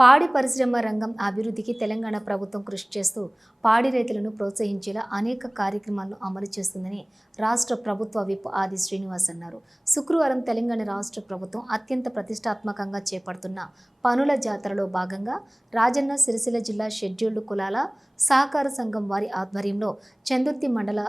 పాడి పరిశ్రమ రంగం అభివృద్ధికి తెలంగాణ ప్రభుత్వం కృషి చేస్తూ పాడి రైతులను ప్రోత్సహించేలా అనేక కార్యక్రమాలను అమలు చేస్తుందని రాష్ట్ర ప్రభుత్వ విప్ ఆది శ్రీనివాస్ అన్నారు. శుక్రవారం తెలంగాణ రాష్ట్ర ప్రభుత్వం అత్యంత ప్రతిష్టాత్మకంగా చేపడుతున్న పనుల జాతరలో భాగంగా రాజన్న సిరిసిల్ల జిల్లా షెడ్యూల్డ్ కులాల సహకార సంఘం వారి ఆధ్వర్యంలో చందుర్తి మండల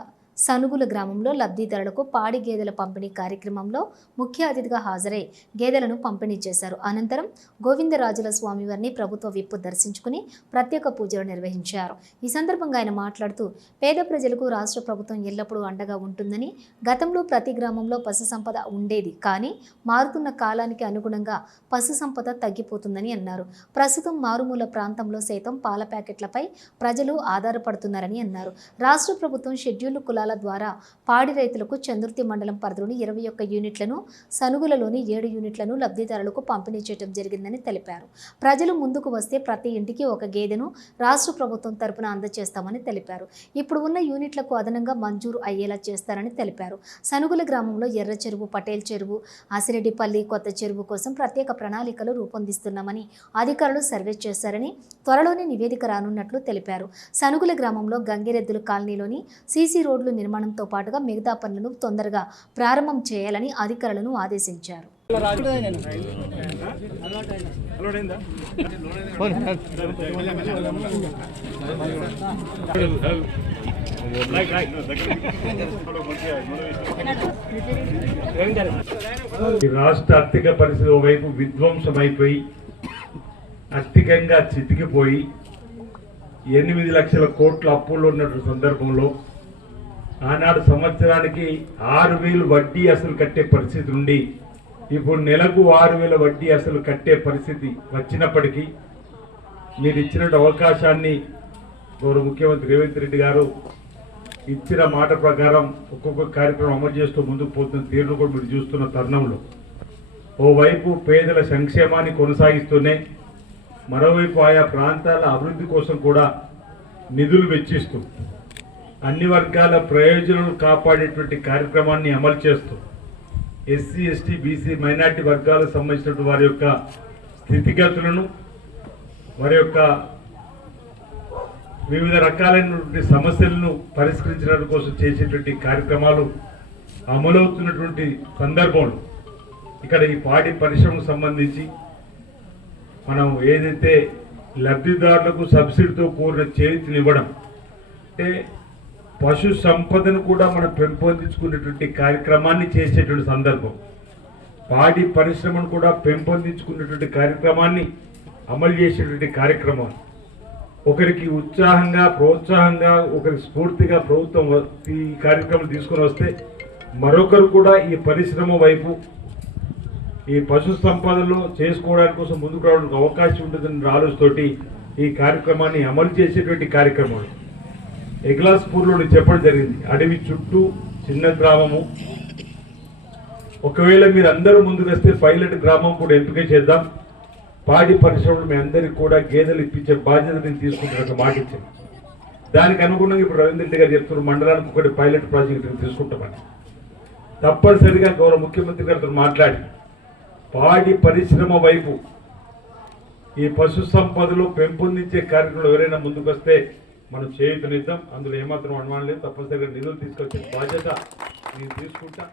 సనుగుల గ్రామంలో లబ్ధిదారులకు పాడి గేదెల పంపిణీ కార్యక్రమంలో ముఖ్య అతిథిగా హాజరై గేదెలను పంపిణీ చేశారు. అనంతరం గోవిందరాజుల స్వామివారిని ప్రభుత్వ విప్పు దర్శించుకుని ప్రత్యేక పూజలు నిర్వహించారు. ఈ సందర్భంగా ఆయన మాట్లాడుతూ పేద ప్రజలకు రాష్ట్ర ప్రభుత్వం ఎల్లప్పుడూ అండగా ఉంటుందని గతంలో ప్రతి గ్రామంలో పశు సంపద ఉండేది కానీ మారుతున్న కాలానికి అనుగుణంగా పశు సంపద తగ్గిపోతుందని అన్నారు. ప్రస్తుతం మారుమూల ప్రాంతంలో సైతం పాల ప్యాకెట్లపై ప్రజలు ఆధారపడుతున్నారని అన్నారు. రాష్ట్ర ప్రభుత్వం షెడ్యూల్డ్ కులాల ద్వారా పాడి రైతులకు చందుర్తి మండలం పరిధిలోని ఇరవై ఒక్క యూనిట్లను సనుగులలోని ఏడు యూనిట్లను లబ్ధిదారులకు పంపిణీ చేయడం జరిగిందని తెలిపారు. ప్రజలు ముందుకు వస్తే ప్రతి ఇంటికి ఒక గేదెను రాష్ట్ర ప్రభుత్వం తరపున అందజేస్తామని తెలిపారు. ఇప్పుడు ఉన్న యూనిట్లకు అదనంగా మంజూరు అయ్యేలా చేస్తారని తెలిపారు. సనుగుల గ్రామంలో ఎర్ర చెరువు పటేల్ చెరువు అసిరెడ్డిపల్లి కొత్త చెరువు కోసం ప్రత్యేక ప్రణాళికలు రూపొందిస్తున్నామని అధికారులు సర్వే చేశారని త్వరలోనే నివేదిక రానున్నట్లు తెలిపారు. సనుగుల గ్రామంలో గంగిరెద్దుల కాలనీలోని సీసీ రోడ్లు నిర్మాణంతో పాటుగా మిగతా పనులను తొందరగా ప్రారంభం చేయాలని అధికారులను ఆదేశించారు. రాష్ట్ర ఆర్థిక పరిస్థితి వైపు విధ్వంసమైపోయి ఆర్థికంగా చితికిపోయి ఎనిమిది లక్షల కోట్ల అప్పుల్లో ఉన్నటువంటి సందర్భంలో ఆనాడు సంవత్సరానికి ఆరు వేలు వడ్డీ అసలు కట్టే పరిస్థితి ఉండి ఇప్పుడు నెలకు ఆరు వేల వడ్డీ అసలు కట్టే పరిస్థితి వచ్చినప్పటికీ మీరు ఇచ్చిన అవకాశాన్ని గౌరవ ముఖ్యమంత్రి రేవంత్ రెడ్డి గారు ఇచ్చిన మాట ప్రకారం ఒక్కొక్క కార్యక్రమం అమలు చేస్తూ ముందుకు పోతున్న తీరును కూడా మీరు చూస్తున్న తరుణంలో. ఓవైపు పేదల సంక్షేమాన్ని కొనసాగిస్తూనే మరోవైపు ఆయా ప్రాంతాల అభివృద్ధి కోసం కూడా నిధులు వెచ్చిస్తూ అన్ని వర్గాల ప్రయోజనాలు కాపాడేటువంటి కార్యక్రమాన్ని అమలు చేస్తూ ఎస్సీ ఎస్టీ బీసీ మైనార్టీ వర్గాలకు సంబంధించినటువంటి వారి యొక్క స్థితిగతులను వారి యొక్క వివిధ రకాలైనటువంటి సమస్యలను పరిష్కరించడం కోసం చేసేటువంటి కార్యక్రమాలు అమలవుతున్నటువంటి సందర్భంలో ఇక్కడ ఈ పాడి పరిశ్రమకు సంబంధించి మనం ఏదైతే లబ్ధిదారులకు సబ్సిడీతో కూడిన చేతినివ్వడం అంటే పశు సంపదను కూడా మనం పెంపొందించుకునేటువంటి కార్యక్రమాన్ని చేసేటువంటి సందర్భం. పాడి పరిశ్రమను కూడా పెంపొందించుకునేటువంటి కార్యక్రమాన్ని అమలు చేసేటువంటి కార్యక్రమం ఒకరికి ఉత్సాహంగా ప్రోత్సాహంగా ఒకరికి స్ఫూర్తిగా ప్రభుత్వం వ- ఈ కార్యక్రమం తీసుకొని వస్తే మరొకరు కూడా ఈ పరిశ్రమ వైపు ఈ పశు సంపదలో చేసుకోవడానికి కోసం ముందుకు రావడానికి అవకాశం ఉంటుందని ఆలోచనతోటి ఈ కార్యక్రమాన్ని అమలు చేసేటువంటి కార్యక్రమాలు. ఎగ్లాస్పూర్లో చెప్పడం జరిగింది. అడవి చుట్టూ చిన్న గ్రామము. ఒకవేళ మీరు అందరూ ముందుకు వస్తే పైలట్ గ్రామం కూడా ఎంపిక చేద్దాం. పాడి పరిశ్రమలు మీ అందరికి కూడా గేదెలు ఇప్పించే బాధ్యత నేను తీసుకుంటున్నట్టు మాటించాను దానికి అనుగుణంగా ఇప్పుడు రవీంద్ర రెడ్డి గారు చెప్తున్నారు మండలానికి ఒకటి పైలట్ ప్రాజెక్ట్ తీసుకుంటామని. తప్పనిసరిగా గౌరవ ముఖ్యమంత్రి గారితో మాట్లాడి పాడి పరిశ్రమ వైపు ఈ పశు సంపదలు పెంపొందించే కార్యక్రమంలో ఎవరైనా ముందుకు వస్తే మనం చేయుతనిద్దాం అందులో ఏమాత్రం అనుమానం లేదు. తప్పనిసరిగా నిధులు తీసుకొచ్చే బాధ్యత నేను తీసుకుంటా.